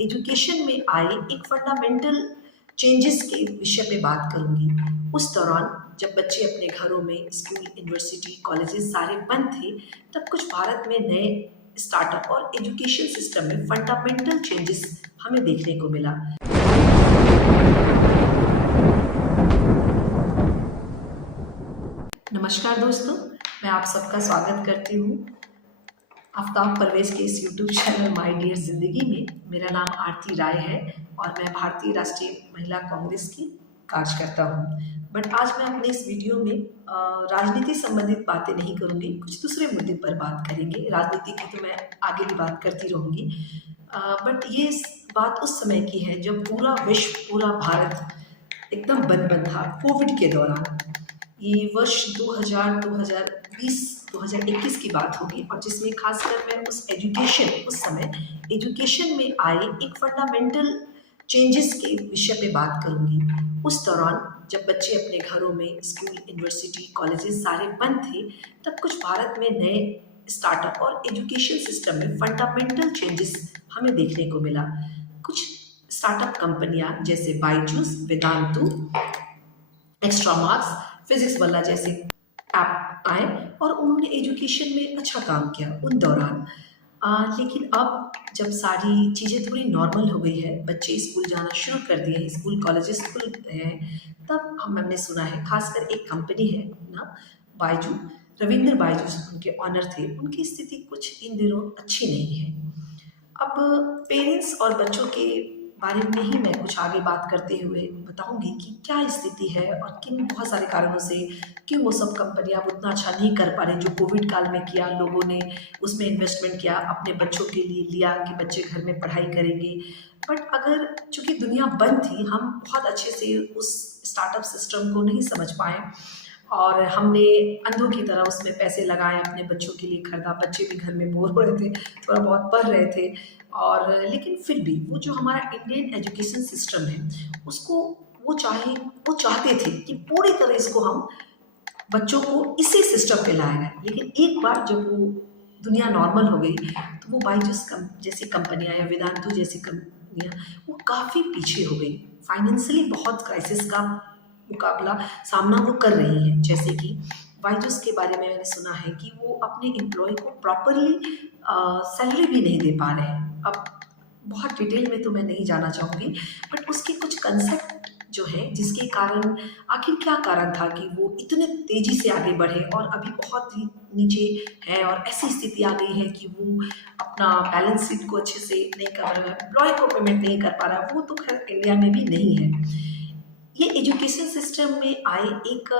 Education में आए एक फंडामेंटल चेंजेस के विषय पे बात करूंगी। उस दौरान जब बच्चे अपने घरों में स्कूल, यूनिवर्सिटी, कॉलेजेस सारे बंद थे, तब कुछ भारत में नए स्टार्टअप और एजुकेशन सिस्टम में फंडामेंटल चेंजेस हमें देखने को मिला। नमस्कार दोस्तों, मैं आप सबका स्वागत करती हूँ आफ्ताब परवेज के इस यूट्यूब चैनल माय डियर जिंदगी में। मेरा नाम आरती राय है और मैं भारतीय राष्ट्रीय महिला कांग्रेस की कार्यकर्ता हूँ। बट आज मैं अपने इस वीडियो में राजनीति संबंधित बातें नहीं करूँगी, कुछ दूसरे मुद्दे पर बात करेंगे। राजनीति की तो मैं आगे भी बात करती रहूँगी, बट ये बात उस समय की है जब पूरा विश्व, पूरा भारत एकदम बंद था कोविड के दौरान। ये वर्ष 2020 2021 की बात होगी और जिसमें खासकर मैं उस समय एजुकेशन में आए एक फंडामेंटल चेंजेस के विषय पे बात करूंगी। उस दौरान जब बच्चे अपने घरों में स्कूल, यूनिवर्सिटी, कॉलेजेस सारे बंद थे, तब कुछ भारत में नए स्टार्टअप और एजुकेशन सिस्टम में फंडामेंटल चेंजेस हमें देखने को मिला। कुछ स्टार्टअप कंपनियां जैसे Byju's, Vedantu, extra marks, physics वाला जैसे ऐप आए और उन्होंने एजुकेशन में अच्छा काम किया उन दौरान। लेकिन अब जब सारी चीज़ें थोड़ी नॉर्मल हो गई है, बच्चे स्कूल जाना शुरू कर दिए हैं, स्कूल कॉलेजेस खुल गए हैं, तब हमने सुना है खासकर एक कंपनी है ना, बायजू, रविंद्र बायजू उनके ऑनर थे, उनकी स्थिति कुछ इन दिनों अच्छी नहीं है। अब पेरेंट्स और बच्चों के बारे में ही मैं कुछ आगे बात करते हुए बताऊंगी कि क्या स्थिति है और किन बहुत सारे कारणों से क्यों वो सब कंपनियां उतना अच्छा नहीं कर पा रही जो कोविड काल में किया। लोगों ने उसमें इन्वेस्टमेंट किया, अपने बच्चों के लिए लिया कि बच्चे घर में पढ़ाई करेंगे। बट अगर चूंकि दुनिया बंद थी, हम बहुत अच्छे से उस स्टार्टअप सिस्टम को नहीं समझ पाए और हमने अंधों की तरह उसमें पैसे लगाए, अपने बच्चों के लिए खरीदा। बच्चे भी घर में बोर हो रहे थे, थोड़ा बहुत पढ़ रहे थे, और लेकिन फिर भी वो जो हमारा इंडियन एजुकेशन सिस्टम है उसको वो चाहते थे कि पूरी तरह इसको हम बच्चों को इसी सिस्टम पे लाया गया। लेकिन एक बार जब वो दुनिया नॉर्मल हो गई तो वो बायजूस जैसी कंपनियां या वेदांतु जैसी कंपनियां वो काफ़ी पीछे हो गई। फाइनेंशियली बहुत क्राइसिस का सामना वो कर रही हैं। जैसे कि बायजूस के बारे में मैंने सुना है कि वो अपने एम्प्लॉय को प्रॉपरली सैलरी भी नहीं दे पा रहे हैं। अब बहुत डिटेल में तो मैं नहीं जाना चाहूँगी, बट उसके कुछ कंसेप्ट जो है जिसके कारण आखिर क्या कारण था कि वो इतने तेजी से आगे बढ़े और अभी बहुत ही नीचे है और ऐसी स्थिति आ गई है कि वो अपना बैलेंस शीट को अच्छे से नहीं कर रहा है, एम्प्लॉय को पेमेंट नहीं कर पा रहा है। वो तो खैर इंडिया में भी नहीं है। ये एजुकेशन सिस्टम में आए एक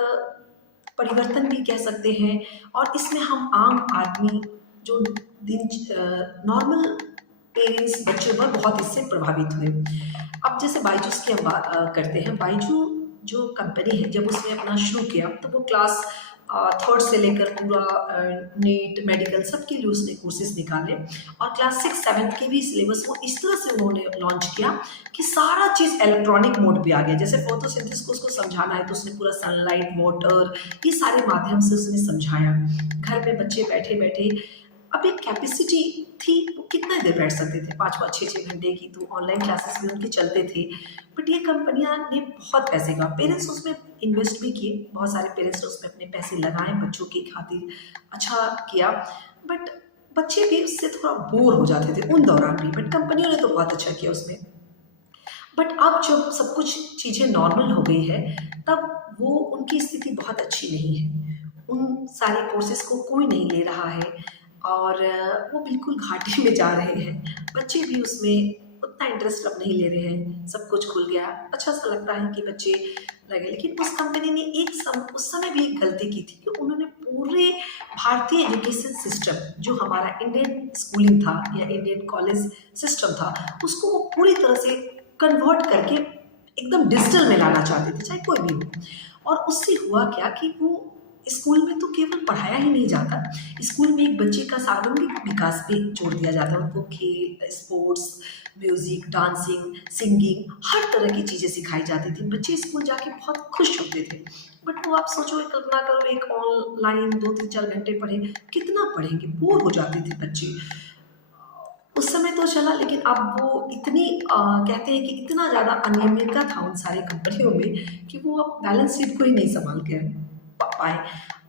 परिवर्तन भी कह सकते हैं और इसमें हम आम आदमी जो दिन नॉर्मल पेरेंट्स बच्चों पर बहुत इससे प्रभावित हुए। अब जैसे बायजूस की हम बात करते हैं। बायजू जो कंपनी है जब उसने अपना शुरू किया तो वो क्लास थर्ड से लेकर पूरा नीट, मेडिकल सबके लिए उसने कोर्सेज निकाले और क्लास 6-7 के भी सिलेबस वो इस तरह से उन्होंने लॉन्च किया कि सारा चीज़ इलेक्ट्रॉनिक मोड पे आ गया। जैसे फोटोसिंथेसिस को उसको समझाना है तो उसने पूरा सनलाइट, वाटर, ये सारे माध्यम से उसने समझाया। घर में बच्चे बैठे बैठे, अब एक कैपेसिटी थी, वो कितना देर बैठ सकते थे, 5-5, 6-6 घंटे की तो ऑनलाइन क्लासेस भी उनके चलते थे। बट ये कंपनियां ने बहुत पैसे का, पेरेंट्स उसमें इन्वेस्ट भी किए, बहुत सारे पेरेंट्स ने उसमें अपने पैसे लगाए, बच्चों की खातिर अच्छा किया। बट बच्चे भी उससे थोड़ा बोर हो जाते थे उन दौरान भी, बट कंपनियों ने तो बहुत अच्छा किया उसमें। बट अब जब सब कुछ चीज़ें नॉर्मल हो गई है तब वो उनकी स्थिति बहुत अच्छी नहीं है। उन सारे कोर्सेज को कोई नहीं ले रहा है और वो बिल्कुल घाटे में जा रहे हैं। बच्चे भी उसमें उतना इंटरेस्ट अब नहीं ले रहे हैं, सब कुछ खुल गया, अच्छा सा लगता है कि बच्चे लगे। लेकिन उस कंपनी ने उस समय भी एक गलती की थी कि उन्होंने पूरे भारतीय एजुकेशन सिस्टम जो हमारा इंडियन स्कूलिंग था या इंडियन कॉलेज सिस्टम था उसको वो पूरी तरह से कन्वर्ट करके एकदम डिजिटल में लाना चाहते थे, चाहे कोई भी हो। और उससे हुआ क्या कि वो स्कूल में तो केवल पढ़ाया ही नहीं जाता, स्कूल में एक बच्चे का सर्वांगीण विकास पे जोड़ दिया जाता है। उनको खेल, स्पोर्ट्स, म्यूजिक, डांसिंग, सिंगिंग, हर तरह की चीज़ें सिखाई जाती थी। बच्चे स्कूल जाके बहुत खुश होते थे। बट वो आप सोचो, एक कल्पना करो, एक ऑनलाइन 2-3-4 घंटे पढ़े, कितना पढ़ेंगे, बोर हो जाते थे बच्चे। उस समय तो चला, लेकिन अब वो इतनी कहते हैं कि इतना ज़्यादा अनियमितता था उन सारी कंपनियों में कि वो अब बैलेंस शीट को ही नहीं संभाल के पाए।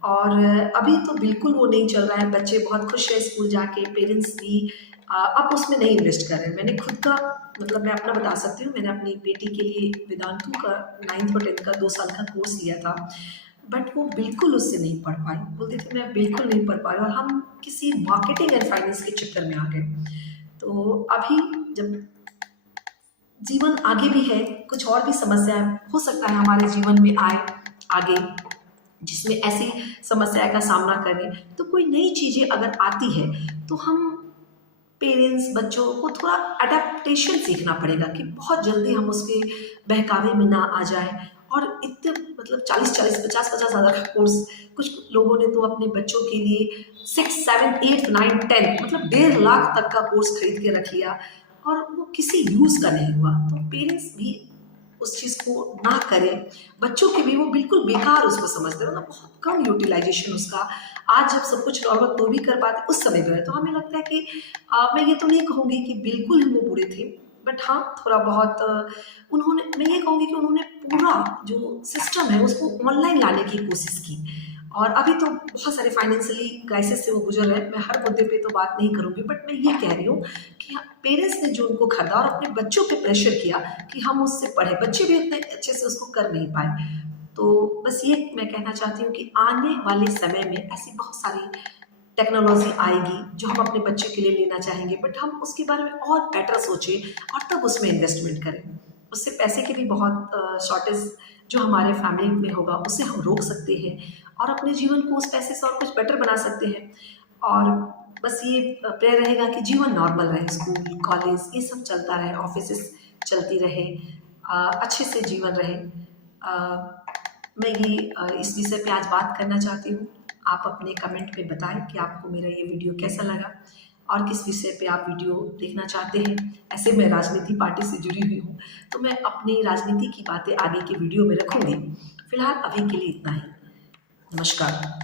और अभी तो बिल्कुल वो नहीं चल रहा है। बच्चे बहुत खुश हैं स्कूल जाके, पेरेंट्स भी अब उसमें नहीं इन्वेस्ट कर रहे हैं। मैंने खुद का मतलब मैं अपना बता सकती हूँ, मैंने अपनी बेटी के लिए वेदांतु का 9th और 10th का 2 साल का कोर्स लिया था, बट वो बिल्कुल उससे नहीं पढ़ पाई। बोलती थी मैं बिल्कुल नहीं पढ़ पाई, और हम किसी मार्केटिंग एंड फाइनेंस के चक्कर में आ गए। तो अभी जब जीवन आगे भी है, कुछ और भी समस्याएं हो सकता है हमारे जीवन में आए आगे, जिसमें ऐसी समस्या का सामना करें, तो कोई नई चीज़ें अगर आती है तो हम पेरेंट्स बच्चों को थोड़ा अडेप्टेशन सीखना पड़ेगा कि बहुत जल्दी हम उसके बहकावे में ना आ जाए। और इतने मतलब 40-40, 50-50 हज़ार का कोर्स, कुछ लोगों ने तो अपने बच्चों के लिए 6, 7, 8, 9, 10 मतलब 1.5 लाख तक का कोर्स खरीद के रख लिया, और वो किसी यूज़ का नहीं हुआ। तो पेरेंट्स भी उस चीज़ को ना करें। बच्चों के भी वो बिल्कुल बेकार उसको समझते हैं, मतलब बहुत कम यूटिलाइजेशन उसका। आज जब सब कुछ नॉर्मल तो भी कर पाते, उस समय जो है तो हमें लगता है कि मैं ये तो नहीं कहूँगी कि बिल्कुल ही वो बुरे थे, बट हाँ थोड़ा बहुत उन्होंने, मैं ये कहूँगी कि उन्होंने पूरा जो सिस्टम है उसको ऑनलाइन लाने की कोशिश की। और अभी तो बहुत सारे फाइनेंशियली क्राइसिस से वो गुजर रहे हैं। मैं हर मुद्दे पे तो बात नहीं करूँगी, बट मैं ये कह रही हूँ कि पेरेंट्स ने जो उनको खरीदा और अपने बच्चों पे प्रेशर किया कि हम उससे पढ़ें, बच्चे भी उतने अच्छे से उसको कर नहीं पाए। तो बस ये मैं कहना चाहती हूँ कि आने वाले समय में ऐसी बहुत सारी टेक्नोलॉजी आएगी जो हम अपने बच्चे के लिए लेना चाहेंगे, बट हम उसके बारे में और बेटर सोचें और तब उसमें इन्वेस्टमेंट करें। उससे पैसे की भी बहुत शॉर्टेज जो हमारे फैमिली में होगा उसे हम रोक सकते हैं, और अपने जीवन को उस पैसे से और कुछ बेटर बना सकते हैं। और बस ये प्रेयर रहेगा कि जीवन नॉर्मल रहे, स्कूल कॉलेज ये सब चलता रहे, ऑफिसेस चलती रहे, अच्छे से जीवन रहे। मैं ये इस विषय पे आज बात करना चाहती हूँ। आप अपने कमेंट में बताएं कि आपको मेरा ये वीडियो कैसा लगा और किस विषय पे आप वीडियो देखना चाहते हैं। ऐसे मैं राजनीति पार्टी से जुड़ी हुई हूँ, तो मैं अपनी राजनीति की बातें आगे के वीडियो में रखूँगी। फिलहाल अभी के लिए इतना ही। नमस्कार।